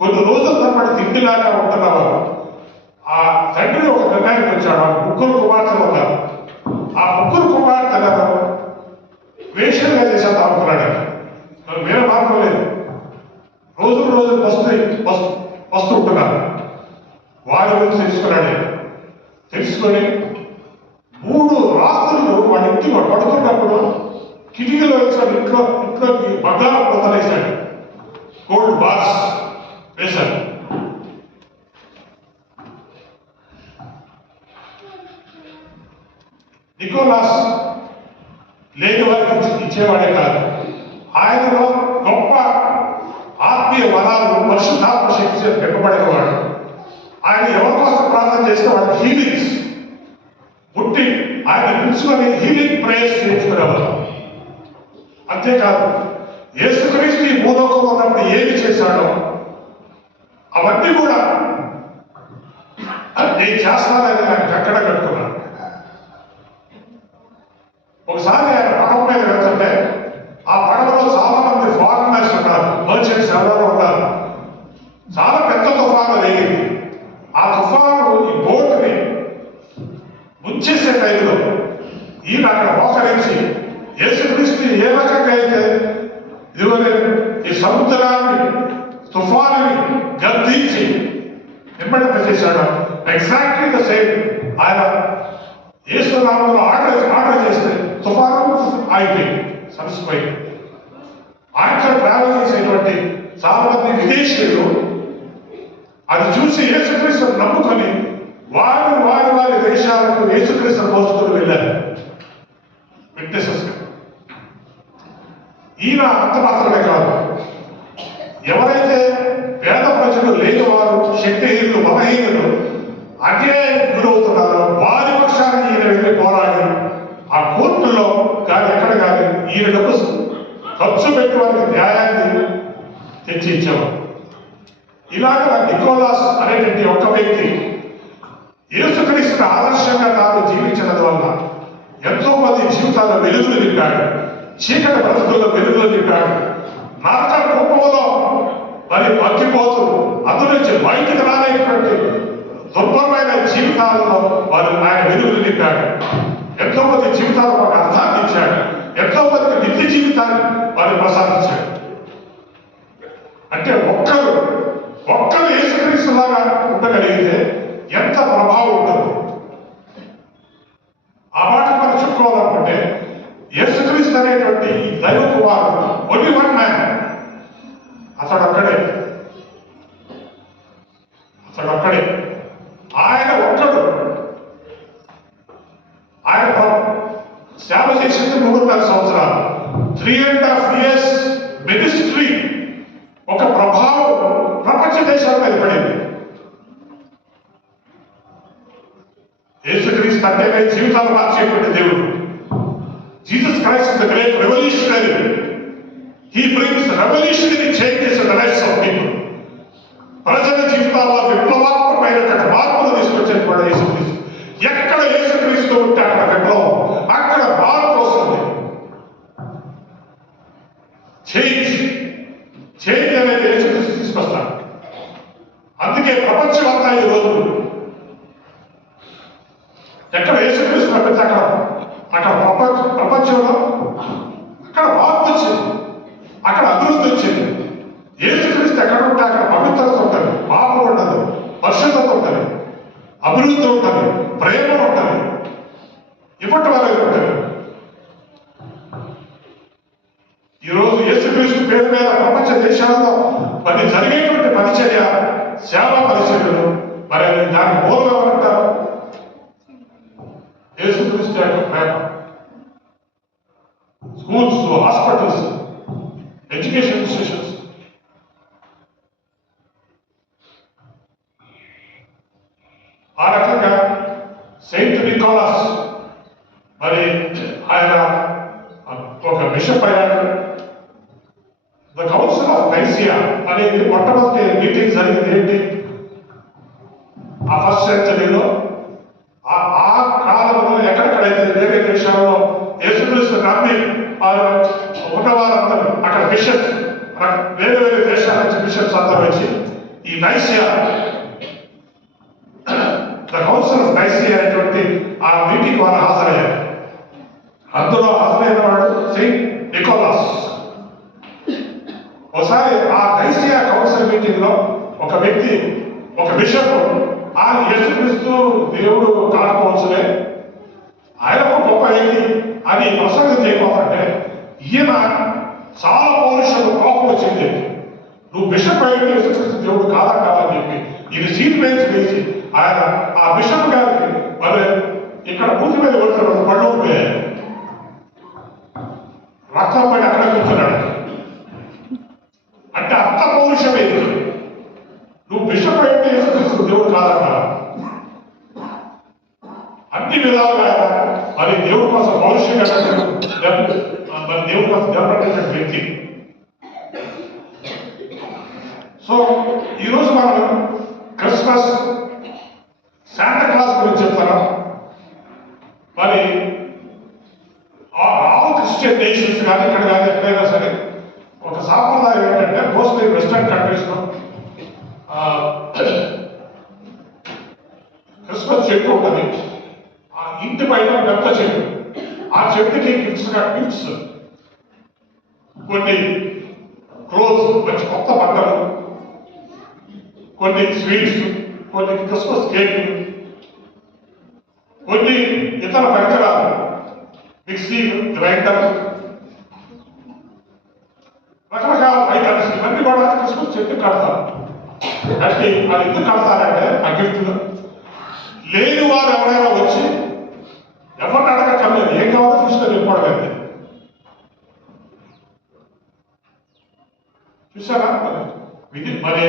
కొన్ని రోజుల తరబడి తిండిలాగా ఉంటున్నవారు. ఆ తండ్రి ఒక నిర్ణయానికి వచ్చాడు. ఆ 3 కుమార్తెలు ఉన్నారు. ఆ 3 కుమార్తెలను వేషంగా చేసేద్దాం అనుకున్నాడు. వేరే మార్గం లేదు. రోజు వస్తూ ఉంటున్నారు. వారి గురించి తెలుసుకొని 3 రాత్రులు వాళ్ళ ఇంటికి పడుతున్నప్పుడు కిటికీలో వచ్చాడు. ఇంట్లోకి బంగారు పూతలు వేశాడు, గోల్డ్ బార్స్ వేశాడు. నికోలాస్ లేని వారికి ఇచ్చేవాడే కాదు, ఆయనలో గొప్ప ఆత్మీయ వరాలు పరిశుద్ధాత్మ శక్తి పెంపబడినవాడు. ఆయన ఎవరి కోసం ప్రార్థన చేస్తే వాడు హీలింగ్స్ పుట్టి ఆయన పిలుచుకొని హీలింగ్ ప్రేయర్స్ చేయించుకునేవారు. అంతేకాదు యేసుక్రీస్తు ఈ భూలోకంలో ఉన్నప్పుడు ఏమి చేశాడో అవన్నీ కూడా నేను చేస్తానని నాకు కట్టడ కట్టుకున్నాను. ఒకసారి ఆయన పడవ మీద వెళ్తుంటే ఆ పడవలో చాలా మంది ఫారినర్స్ ఉన్నారు, మర్చెంట్స్ ఎవరో ఉన్నారు. చాలా పెద్ద తుఫాను వేగింది. ఆ తుఫాను ఈ బోటుని ముంచేసే టైంలో ఈయన అక్కడ మోకరించి యేసుక్రీస్తు ఏ రకంగా అయితే ఇదిగోనే ఈ సముద్రాన్ని తుఫానుని గద్దించి నిమ్మడింపజేశాడు, ఎగ్జాక్ట్లీ ద సేమ్ ఆయన యేసునామంలో ఆర్డర్ చేస్తే తుఫాను ఆగిపోయింది, సమసిపోయింది. ఆయనతో ట్రావెల్ చేసేటువంటి చాలా మంది విదేశీయులు అది చూసి యేసుక్రీస్తును నమ్ముకొని వారి దేశాలకు యేసుక్రీస్తును మోసుకొని వెళ్ళారు విట్నెసెస్. ఈయన అంత మాత్రమే కాదు, ఎవరైతే పేద ప్రజలు లేని వారు, శక్తిహీనులు, బలహీనులు అన్యాయం గురవుతున్నారో వారి పక్షాన్ని ఈయన వెళ్ళి పోరాడి ఆ కోర్టులో కానీ ఎక్కడ కానీ ఈయన డబ్బు ఖర్చు పెట్టి వారికి న్యాయాన్ని తెచ్చి ఇచ్చాము. ఇలాగా నికోలాస్ అనేటువంటి ఒక వ్యక్తి యేసుక్రీస్తుని ఆదర్శంగా తాను జీవించడం వల్ల ఎంతో మంది జీవితాల్లో వెలుగులు నింపాడు, చీకటి బ్రతుకుల్లో వెలుగులు నింపాడు. నరక రూపంలో మరి మగ్గిపోతూ అందులో నుంచి బయటికి రాలేటువంటి దుర్భరమైన జీవితాలలో ఆయన వెలుగులు నింపాడు. ఎంతో మంది జీవితాలకు ఒక అర్థాన్ని ఇచ్చాడు, ఎంతో మందికి నిత్య జీవితాన్ని వారిని ప్రసాదించాడు. అంటే ఒక్కరు యేసుక్రీస్తులాగా ఉండగలిగితే ఎంత ప్రభావం ఉంటుంది. ఆ మాట మనం చెప్పుకోవాలనుకుంటే యేసుక్రీస్తు అనేటువంటి ఈ దైవ కుమారుడు ఓన్లీ వన్ మ్యాన్, అతడు ఒక్కడే ఆయన ఒక్కడు. ఆయన సేవ చేసింది 3.5 సంవత్సరాలు, 3.5 years మినిస్ట్రీ ఒక ప్రభావం ప్రపంచ దేశాల్లో ఏర్పడింది. యేసుక్రీస్తు అంటేనే జీవితాలు మార్చేటువంటి దేవుడు. Jesus Christ is the great revolutionary. He brings revolutionary changes in the lifes of people. ప్రజల జీవితాల్లో విప్లవాత్మకమైనటువంటి మార్పులు తీసుకొచ్చేటువంటి యేసుక్రీస్తు. ఎక్కడ యేసుక్రీస్తు ఉంటే అక్కడ విప్లవం, అక్కడ మార్పు వస్తుంది. చేంజ్ అనేది యేసుక్రీస్తు తీసుకొస్తాడు. అందుకే ప్రపంచం అంతా ఈ రోజు ఎక్కడ యేసుక్రీస్తు పంపితే అక్కడ ప్రపంచంలో అక్కడ మార్పు వచ్చింది, అక్కడ అభివృద్ధి వచ్చింది. యేసుక్రీస్తు ఎక్కడ ఉంటే అక్కడ పవిత్రత ఉంటుంది, పాపం ఉండదు, పరిశుద్ధత ఉంటుంది, అభివృద్ధి ఉంటుంది, ప్రేమ ఉంటుంది, ఇప్పటి వరకు ఉంటుంది. ఈరోజు యేసుక్రీస్తు పేరు మీద ప్రపంచ దేశాలలో మరి జరిగేటువంటి పరిచర్య, సేవా పరిచర్యలు మరి దానికి మూలంగా ఉంటారు యేసుక్రీస్తు యొక్క ప్రేమ. స్కూల్స్, హాస్పిటల్స్, ఎడ్యుకేషన్ ఇన్స్టిట్యూషన్స్, ఆ రకంగా సెయింట్ నికోలాస్ మరి ఆయన ఒక బిషప్ అయ్యాడు. ద కౌన్సిల్ ఆఫ్ నైసియా అనేది మొట్టమొదటి మీటింగ్ జరిగింది ఏంటి ఆ ఫస్ట్ సెంచరీలో. ఆ కాలంలో ఎక్కడెక్కడైతే వేరే దేశాల్లో యేసుక్రీస్తు నమ్మి ఉన్నవారందరూ అక్కడ బిషప్స్, వేరే దేశాల నుంచి బిషప్స్ అందరూ వచ్చి ఈ Nicaea, the council of Nicaea అనేటువంటి ఆ మీటింగ్ వారు హాజరయ్యారు. అందులో హాజరైన వాడు సెయింట్ నికోలాస్. ఒకసారి ఆ నైసియా కౌన్సిల్ మీటింగ్ లో ఒక వ్యక్తి, ఒక బిషప్, ఆ యేసుక్రీస్తు దేవుడు కాకపోవచ్చులే, ఆయన ఒక గొప్ప వ్యక్తి అని ప్రసంగం చేయకపోతే ఈయన చాలా వచ్చింది, నువ్వు బిషప్ అయ్యి యేసుక్రీస్తు దేవుడు కాదా కాదని చెప్పి ఇది సీట్ బెంచ్ వేసి ఆయన ఆ బిషప్ గారికి మరి ఇక్కడ పూర్తి మీద కొడుతున్నాడు, పళ్ళు పోయాయి, రక్తం పడి అక్కడ కూర్చున్నాడు. అంటే అంత పౌరుషమేది, నువ్వు బిషప్ అయ్యి యేసుక్రీస్తు దేవుడు కాదా, అన్ని విధాలుగా మరి దేవుడి కోసం పౌరుషంగా మరి దేవుడి కోసం దేవపడే వ్యక్తి. సో ఈరోజు మనం క్రిస్మస్ శాంటా క్లాస్ గురించి చెప్తారా? మరి ఆల్ క్రిస్టియన్ నేషన్స్ కానీ ఇక్కడ కానీ ఎక్కడైనా సరే ఒక సాంప్రదాయం ఏంటంటే మోస్ట్లీ వెస్టర్న్ కంట్రీస్లో క్రిస్మస్ చెట్టు ఉంటుంది, ఆ ఇంటి పైన పెద్ద చెట్టు, ఆ చెట్టుకి గిఫ్ట్స్ కొన్ని క్లోత్స్, మంచి కొత్త బట్టలు, కొన్ని స్వీట్స్, కొన్ని క్రిస్మస్ కేక్, కొన్ని ఇతర పరికరాలు, మిక్సీ, గ్రైండర్, రకరకాల ఐటమ్స్ ఇవన్నీ కూడా క్రిస్మస్ చెట్టు కడతారు. అంటే అది ఎందుకు కడతారంటే ఆ గిఫ్ట్ లేని వారు ఎవరైనా వచ్చి ఎవరిని అడగక్కర్లేదు, ఏం కావాలో తీసుకొని చెప్పడం. చూసారా ఇది మరి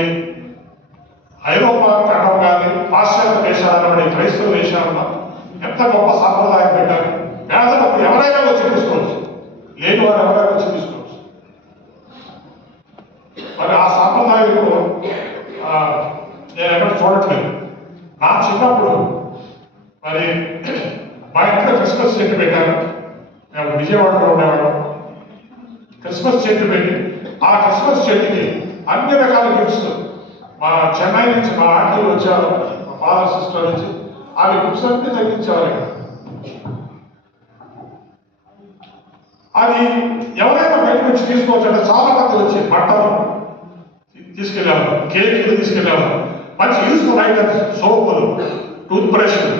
ఐరోపా ఖండం కానీ పాశ్చాత్య దేశాలలో పడే క్రైస్తవ దేశాలలో ఎంత గొప్ప సాంప్రదాయం పెట్టారు. పేదలకు ఎవరైనా వచ్చి తీసుకోవచ్చు, లేని వారు ఎవరైనా వచ్చి తీసుకోవచ్చు. మరి ఆ సాంప్రదాయంలో నేను ఎక్కడ చూడట్లేదు. నా చిన్నప్పుడు మరి మా ఇంట్లో క్రిస్మస్ చెట్టు పెట్టారు, మేము విజయవాడలో ఉండేవాళ్ళం. క్రిస్మస్ చెట్టు పెట్టి ఆ క్రిస్మస్ చెట్టుకి అన్ని రకాల గిఫ్ట్స్, మా చెన్నై నుంచి మా ఆంటీలు వచ్చారు, మా ఫాదర్ సిస్టర్ నుంచి, ఆ గిఫ్ట్స్ అన్ని తగ్గించేవారు. అది ఎవరైనా బయటకు వచ్చి తీసుకోవచ్చు అంటే చాలా మంది వచ్చి బట్టలు తీసుకెళ్ళేవారు, కేకులు తీసుకెళ్ళేవారు, మంచి యూస్ఫుల్ ఐటమ్స్, సోపులు, టూత్ బ్రష్లు,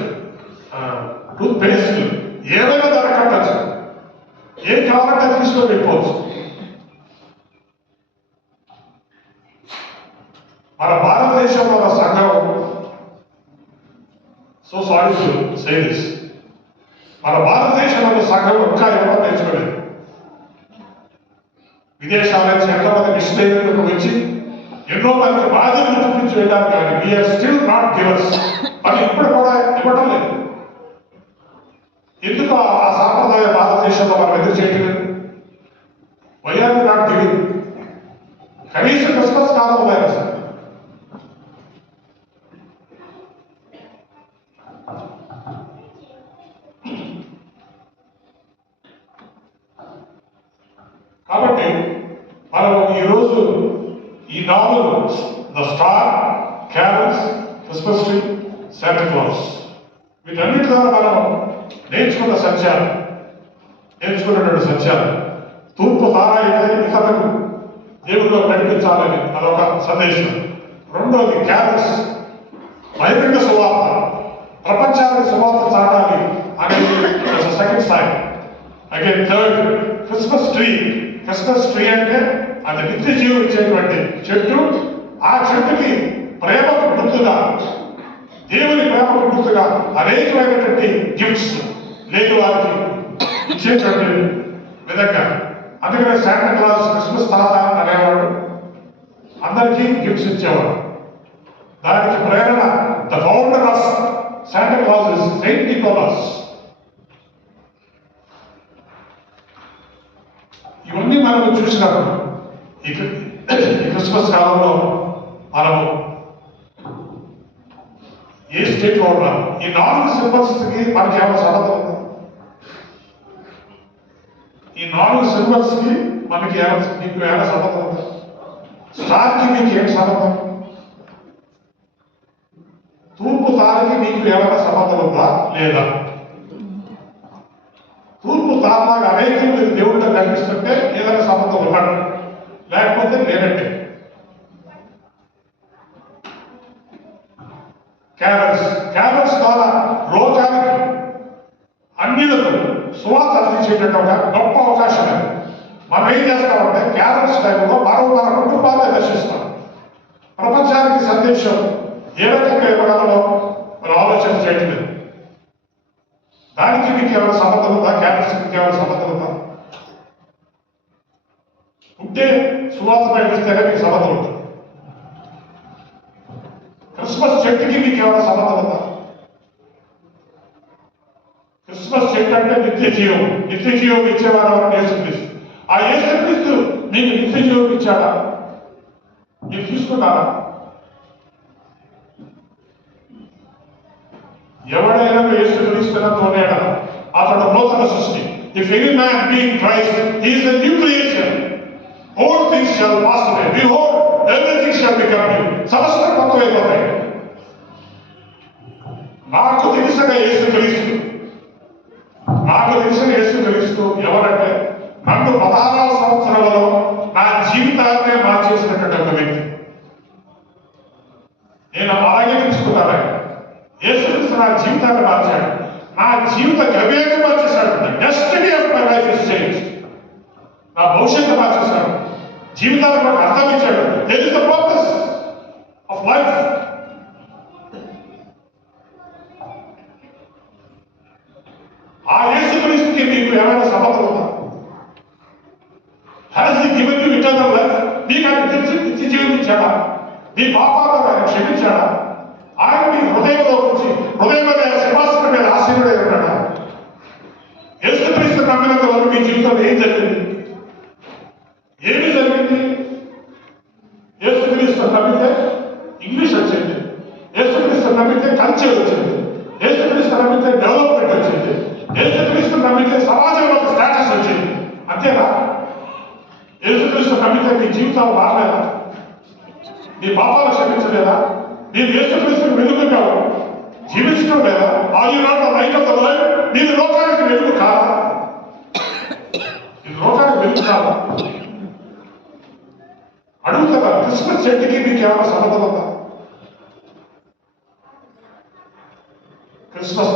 టూత్ పేస్ట్లు, ఏమైనా ధర కట్టచ్చు, ఏం కావాలంటే తీసుకొని వెళ్ళిపోవచ్చు. మన భారతదేశంలో ఉన్న సంఘం, so sorry to say this, మన భారతదేశంలో ఉన్న సంఘం ఇంకా ఎవరో నేర్చుకోలేదు. విదేశాల నుంచి ఎంతో మంది మిషనరీలకు వచ్చి ఎన్నో మందికి బాధ్యతలు చూపించి వెళ్ళారు, కానీ వీఆర్ స్టిల్ నాట్ గివర్స్. మరి ఇప్పుడు కూడా ఇవ్వడం లేదు. ఎందుకు ఆ సాంప్రదాయ భారతదేశంలో మనం ఎదురు చేయట్లేదు? Why are not giving? కనీసం క్రిస్మస్ కాలంలో అయినా సార్ కాబట్టి మనం ఈరోజు ఈ 4 the star, carols, Christmas tree, Santa Claus, వీటన్నిటి ద్వారా మనం నేర్చుకున్నటువంటి సత్యాలు. తూర్పు తార అయితే ఇతరులకు దేవుడిలో నడిపించాలని అదొక సందేశం. రెండోది క్యారల్స్, బహిరంగ సువార్త, ప్రపంచానికి సువార్త చాటాలి అనేది సెకండ్ స్థాయి. Again third Christmas tree. Christmas tree అంటే అది నిత్య జీవం ఇచ్చేటువంటి చెట్టు. ఆ చెట్టుకి ప్రేమకు గుర్తుగా, దేవుని ప్రేమకు గుర్తుగా అనేకమైనటువంటి గిఫ్ట్స్ లేని వారికి ఇచ్చేటువంటి విధంగా. అందుకనే శాంటా క్లాస్, క్రిస్మస్ తాత అనేవాడు, అందరికీ గిఫ్ట్స్ ఇచ్చేవాడు. దానికి ప్రేరణ the founder of Santa Claus is Saint Nicholas. ఇవన్నీ మనము చూసినప్పుడు ఈ క్రిస్మస్ కాలంలో మనము ఏ స్టేట్లో ఉన్నాం, ఈ 4 సింబల్స్కి మనకి ఏమైనా సంబంధం ఉందా? ఈ 4 సింబల్స్కి మనకి మీకు ఏమైనా సంబంధం ఉందా? స్టార్కి మీకు ఏం సంబంధం? తూర్పు తారకి మీకు ఏమైనా సంబంధం ఉందా లేదా? తూర్పు తారలాగా అనేకం మీరు దేవుడితో కనిపిస్తుంటే ఏదైనా సంబంధం ఉన్నాడు, లేకపోతే లేనట్టే. క్యారల్స్ ద్వారా లోకానికి అన్నిలకు సువార్త అందించేటట్టు ఒక గొప్ప అవకాశం. మనం ఏం చేస్తామంటే క్యారల్స్ టైంలో మన కుటుంబాన్ని దర్శిస్తాం. ప్రపంచానికి సందేశం ఏ రకంగా ఇవ్వగలమో మనం ఆలోచన చేయటం లేదు. దానికి మీకు ఏమైనా సంబంధం ఉందా? క్యారల్స్ మీకు ఏమైనా సంబంధం ఉందా? ఉంటే సువాస ప్రకటిస్తేనే మీకు సంబంధం ఉంటుంది. క్రిస్మస్ చెట్టుకి మీకు ఏమైనా సంబంధం ఉందా? క్రిస్మస్ చెట్టు అంటే నిత్య జీవం. నిత్య జీవం ఇచ్చేవారు ఎవరు? యేసుక్రీస్తు. ఆ యేసుక్రీస్తు మీకు నిత్య జీవం ఇచ్చాడా? మీరు తీసుకున్నారా? ఎవడైనా యేసుక్రీస్తునందు ఉన్నాడా అతడు నూతన సృష్టి. If any man be in Christ, he is a new creation. All things shall pass away. Behold, everything shall become new. సమస్తం కొత్తమైపోతాయి. నాకు తెలిసిన యేసుక్రీస్తు ఎవరంటే నన్ను 16వ సంవత్సరంలో నా జీవితాన్నే మార్చేసినటువంటి ఒక వ్యక్తి. నేను అలాగే తీసుకున్నాను. యేసుక్రీస్తు నా జీవితాన్ని మార్చాడు. నా జీవిత గమ్యాన్ని మార్చేశాడు. Destiny of my life is change. నా భవిష్యత్తు మార్చేశాడు. జీవితాన్ని నాకు అర్థం ఇచ్చాడు. There is the purpose of life. ఆ యేసుక్రీస్తుకి మీకు ఏమైనా సంబంధం ఉందా? Has he given you eternal life? నీకు ఆయన నిత్య జీవం ఇచ్చాడా? నీ పాపాలను ఆయన క్షమించాడా? ఆయన మీ హృదయంలో వచ్చి హృదయం మీద సింహాసనం మీద ఆశీనుడై ఉన్నాడా? యేసుక్రీస్తు నమ్మినంత వరకు మీ జీవితంలో ఏం జరిగింది? ఏమి జరిగింది? యేసుక్రీస్తు నమ్మితే ఇంగ్లీష్ వచ్చింది. యేసుక్రీస్తు నమ్మితే కల్చర్ వచ్చింది. యేసుక్రీస్తు నమ్మితే డెవలప్మెంట్ వచ్చింది. యేసుక్రీస్తు నమ్మితే సమాజంలో ఒక స్టేటస్ వచ్చింది. అంతేనా? యేసుక్రీస్తు నమ్మితే మీ జీవితం మారలేదా? నీ పాపాలు క్షమించలేదా? నీవు యేసుక్రీస్తుకు వెలుగుగా జీవించడం లేదా? Are you not the light of the world? నీవు లోకానికి వెలుగు కాదా? ఈ లోకానికి వెలుగు కాదా? అడుగుతుందా? క్రిస్మస్ చెట్టుకి మీకు ఏమైనా సంబంధం ఉందా? క్రిస్మస్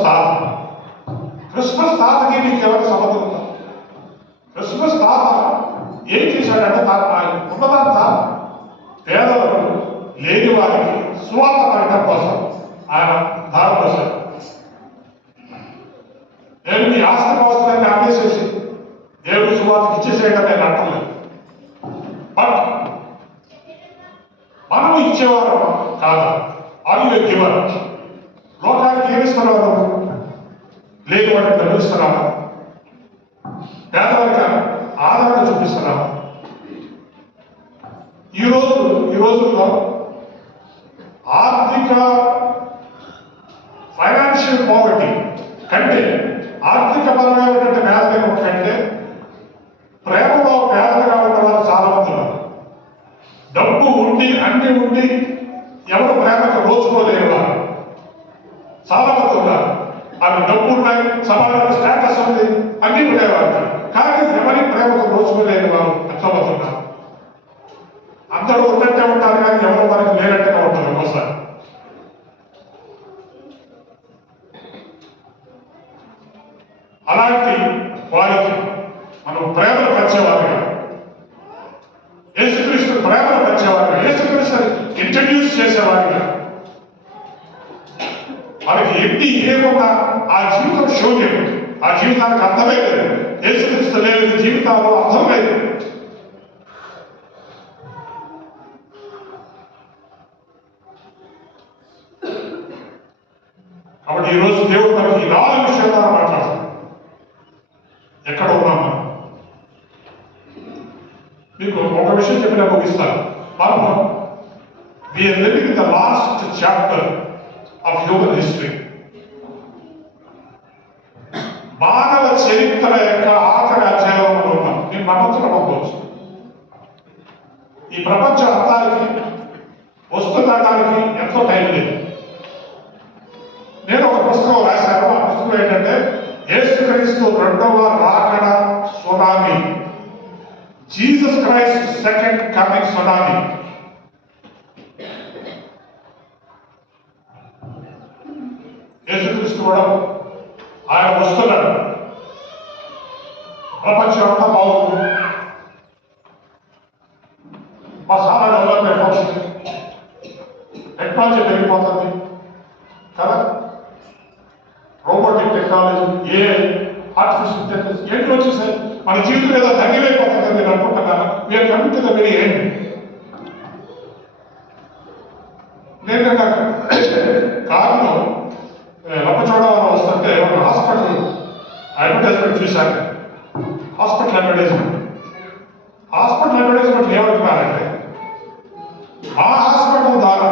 తాతకి మీకు ఏమైనా సంబంధం ఉందా? క్రిస్మస్ తాత ఏం చేశాడంటే ఉన్నదంతా పేదలకు లేని వారికి సువార్త ప్రకటన కోసం ఆయన దారిపోశాడు. నేను మీ ఆస్తి అవసరాన్ని ఆదేశించి దేవుడి సువార్తకి ఇచ్చేసేయడం నేను అంటలేదు. బట్ మనం ఇచ్చేవారు కాదా? Are you a giver? లోకానికి ఏమిస్తున్నావు? లేని వాటిని గమనిస్తున్నావా? పేదవారికి ఆదరణ చూపిస్తున్నావా? ఈ రోజుల్లో ఆర్థిక ఫైనాన్షియల్ పావర్టీ కంటే ఆర్థిక పరమైనటువంటి పేదరికం కంటే ప్రేమలో పేదలుగా ఉన్న వాళ్ళు చాలా మంది ఉన్నారు. డబ్బు ఉండి అన్ని ఉండి ఎవరు ప్రేమకు రోజుకోలేని వారు చాలా మంది ఉన్నారు. అవి డబ్బు ఉన్నాయి, సమాజంలో స్టేటస్ ఉంది, అన్ని ఉండేవారు. కానీ ఎవరి ప్రేమకు రోజుకోలేని వారు ఎంతమంది ఉన్నారు. అందరూ ఉన్నట్టే ఉంటారు కానీ ఎవరు మనకు లేనట్టుగా ఉంటారు. ఒకసారి అలాంటి వారికి మనం ప్రేమను పంచేవారుగా, యేసుక్రీస్తు ప్రేమను పంచేవారుగా, యేసుక్రీస్తు ఇంట్రడ్యూస్ చేసేవారుగా, మనకి ఎన్ని ఏమున్నా ఆ జీవితం శూన్యం. ఆ జీవితానికి అర్థమే లేదు. యేసుక్రీస్తు లేని జీవితాలు అర్థం లేదు. కాబట్టి ఈరోజు దేవుడు మనకి 4 విషయాలు మాట్లాడుతున్నాడు. ఎక్కడ ఉన్నాం మనం? మీకు ఒక విషయం చెప్పిన ముగిస్తాను. మనం we are living in the last chapter of human history. మానవ చరిత్ర యొక్క ఆఖరి అధ్యాయంలో ఉన్నాం. నేను నమ్మకం అవ్వచ్చు. ఈ ప్రపంచ అంతానికి వస్తుందడానికి ఎంతో టైం లేదు. నేను ఒక పుస్తకం రాశాను. ఆ పుస్తకం ఏంటంటే యేసుక్రీస్తు రెండవ రాకడ tsunami, Jesus Christ second coming tsunami. యేసుక్రీస్తు కూడా ఆయన వస్తున్నాడు. ప్రపంచం అంతా బాగుంది. వస్తుంది, టెక్నాలజీ పెరిగిపోతుంది కదా. రోబోటిక్ టెక్నాలజీ, ఏ ఆర్టిఫిషియల్ ఇంటెలిజెన్స్ ఏంటి వచ్చేసాయి, మన జీవితం ఏదో తగ్గిపోతుంది నేను అనుకుంటున్నాను. We are coming to the very end. నేను కారులో రంపచోడవరం వస్తుంటే ఒక హాస్పిటల్ అడ్వర్టైజ్మెంట్ చూశాను. హాస్పిటల్ అడ్వర్టైజ్మెంట్ ఏమంటున్నారంటే, మా హాస్పిటల్ ద్వారా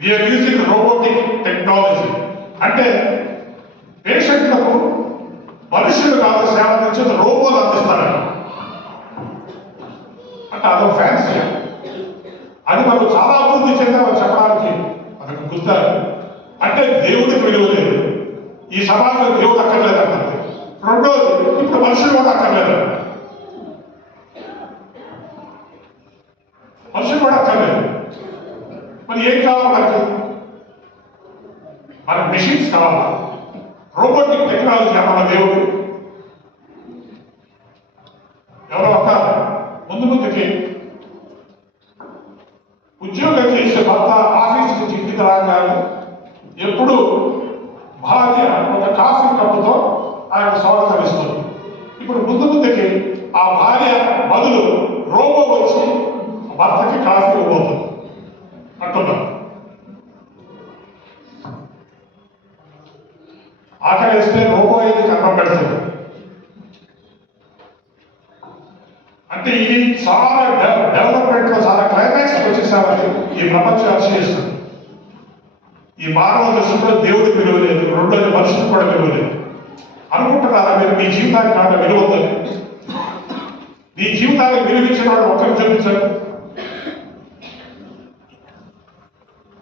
వీఆర్ యూజింగ్ రోబోటిక్ టెక్నాలజీ. అంటే పేషెంట్లకు మనుషులు కాదు సేవ అందించేది, రోబోలు అందిస్తారని. అంటే అదొక ఫ్యాన్సీ. అది మనం చాలా అభివృద్ధి చెందామని చెప్పడానికి అదొక గుర్తారు. అంటే దేవుడికి విలువ లేదు, ఈ సమాజంలో దేవుడు అక్కర్లేదంటారు. రెండోది, ఇప్పుడు మనుషులు కూడా అక్కర్లేదు, మనుషులు కూడా అక్కర్లేదు. మరి ఏం కావాలి మనకి మెషిన్స్ కావాలా, రోబోటిక్ టెక్నాలజీ కావాలా. దేవుడు ఎవరో ఒక ముందుకి ఉద్యోగం చేసే భర్త ఆఫీస్ నుంచి ఇంటికి రాగానే ఎప్పుడు భార్య ఒక కాఫీ కప్పుతో ఆయన స్వాగతం ఇస్తుంది. ఇప్పుడు ముందుకి ఆ భార్య బదులు రోబో వచ్చి భర్తకి కాఫీ ఇవ్వబోతుంది అంటున్నారు. ఆకలిస్తే రోబో అయితే కన్నం పెడుతుంది. అంటే ఇది చాలా డెవలప్మెంట్ లో చాలా క్లైమాక్స్ వచ్చేసామని ఈ ప్రపంచం ఆశ్రయిస్తుంది. ఈ మానవ దృష్టిలో దేవుడికి విలువ లేదు, రెండోది మనుషులకు కూడా విలువ లేదు. అనుకుంటున్నారా మీరు మీ జీవితానికి నాకు విలువ ఉందని? మీ జీవితానికి విలువించిన వాడు ఒకరికి చూపించండి.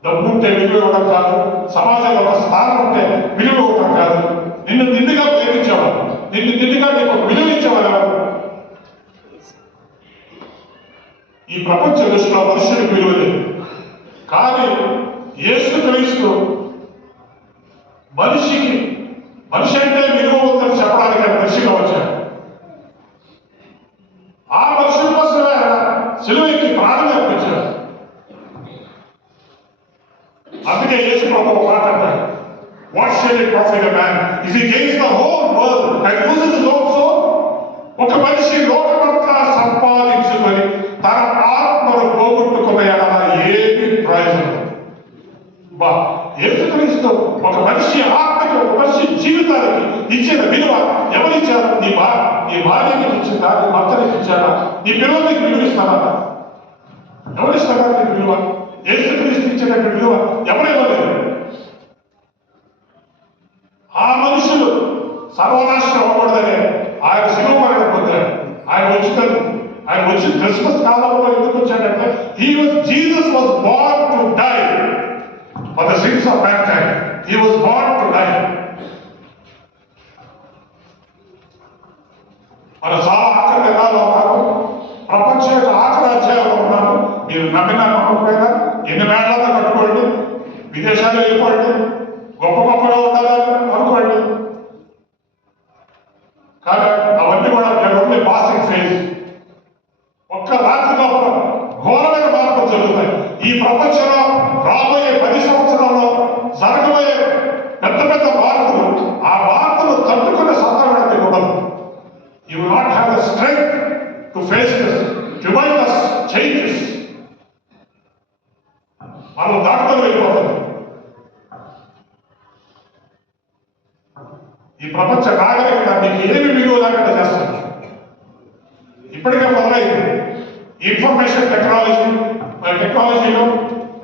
డబ్బు ఉంటే విలువ ఇవ్వడం కాదు, సమాజంలో ఒక స్థానం ఉంటే విలువ ఇవ్వడం కాదు. నిన్ను నిండుగా ప్రేమించేవాడు, నిన్ను నిండుగా నీకు విలువ ఇచ్చేవాడు ఎవరు? ఈ ప్రపంచ దృష్టిలో మనుషులకు విలువ లేదు. కానీ యేసుక్రీస్తు మనిషి అంటే విలువ ఉందని చెప్పడానికి ఆయన మనిషిగా వచ్చాడు. ఆ మనుషుల కోసమే ఆయన సిలువకి ప్రాణం అర్పించాడు. అందుకే యేసు ప్రభు ఒక మాట అంటాడు, what shall it profit a man if he gains the whole world and loses his own soul. ఒక మనిషి లోకమంతా సంపాదించుకొని తన ఆత్మను పోగొట్టుకున్న ఎడల ఏమి ప్రయోజనం? యేసుక్రీస్తు ఒక మనిషి ఆత్మకి, ఒక మనిషి జీవితానికి ఇచ్చిన విలువ ఎవరిచ్చారు? నీ భార్యకి ఇచ్చిందా? నీ భర్తనికి ఇచ్చారా? నీ పిల్లలకి విలువ ఇస్తారా? ఎవరిస్తారా నీకు విలువ? యేసుక్రీస్తు ఇచ్చినట్టు విలువ ఎవరివ్వలేదు. ఆ మనుషులు సర్వనాశనం అవ్వకూడదనే ఆయన శిలువ మరణం పొందాడు. ఆయన వచ్చి క్రిస్మస్ కాలంలో ఎందుకు వచ్చాడంటే, Jesus was born to die for the sins of mankind. He was born to die. మన చాలా ఆఖరి దినాల్లో ఉన్నాము, ప్రపంచ యొక్క ఆఖరి అధ్యాయంలో ఉన్నాము. మీరు నమ్మినా నమ్మకపోయినా ఎన్ని మేడలతో కట్టుకోండి, విదేశాలు వెళ్ళిపోండి, గొప్ప గొప్పగా ఉండాలని అనుకోండి. కానీ అవన్నీ కూడా ఓన్లీ పాసింగ్ ఫేజ్. ఒక్క రాత్రిలో ఘోరమైన మార్పులు జరుగుతాయి. ఈ ప్రపంచంలో రాబోయే 10 సంవత్సరాల్లో జరగబోయే పెద్ద పెద్ద మార్పులు, ఆ మార్పులు తట్టుకునే సత్తా మీకు ఉండదు. You will not have the strength to face this tremendous changes. మనం దాటుకొని వెళ్ళిపోతుంది. ఈ ప్రపంచ నాగరికత మీకు ఏమి విలువ లేకుండా చేస్తుంది. ఇప్పటికే మొదలైంది. ఇన్ఫర్మేషన్ టెక్నాలజీలో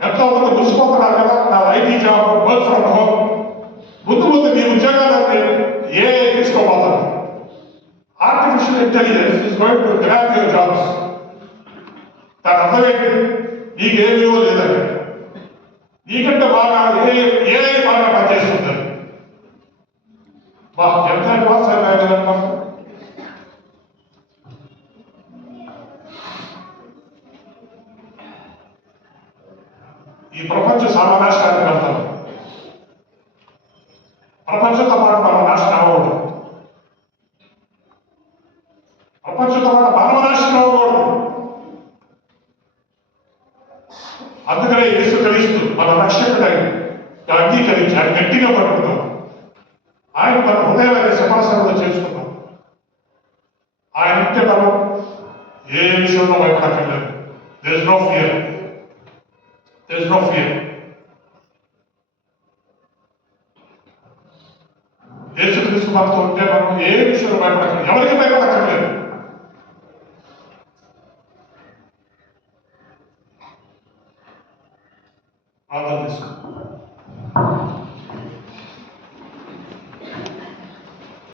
ఎంతో మంది మురిసిపోతున్నారు కదా. నా IT job, work from home. ముందు మీ ఉద్యోగాలన్నీ ఏఐ తీసుకోబోతుంది. Artificial intelligence is going to grab your jobs. దాని అర్థం ఏంటి? నీకు ఏ విలువ లేదండి, నీకంటే బాగా ఏఐ బాగా పనిచేస్తుంది. ఎంత అడ్వాన్స్ అయినా ఈ ప్రపంచ సర్వనాశనానికి వెళ్తాం. ప్రపంచంతో పాటు మనం నాశనం అవ్వకూడదు. ప్రపంచంతో పాటు మనం నాశనం అవ్వకూడదు. గట్టిగా పట్టుకుందాం. ఆయన మన హృదయాన్ని సింహాసనంలో చేసుకుందాం. ఆయన ఉంటే మనం ఏ విషయంలో భయపడక్కర్లేదు. There is no fear, there is no fear. యేసుక్రీస్తు మనతో ఉంటే మనం ఏ విషయంలో భయపడక్కర్లేదు, ఎవరికి భయపడక్కర్లేదు. ప్రార్థన చేసుకుందాం.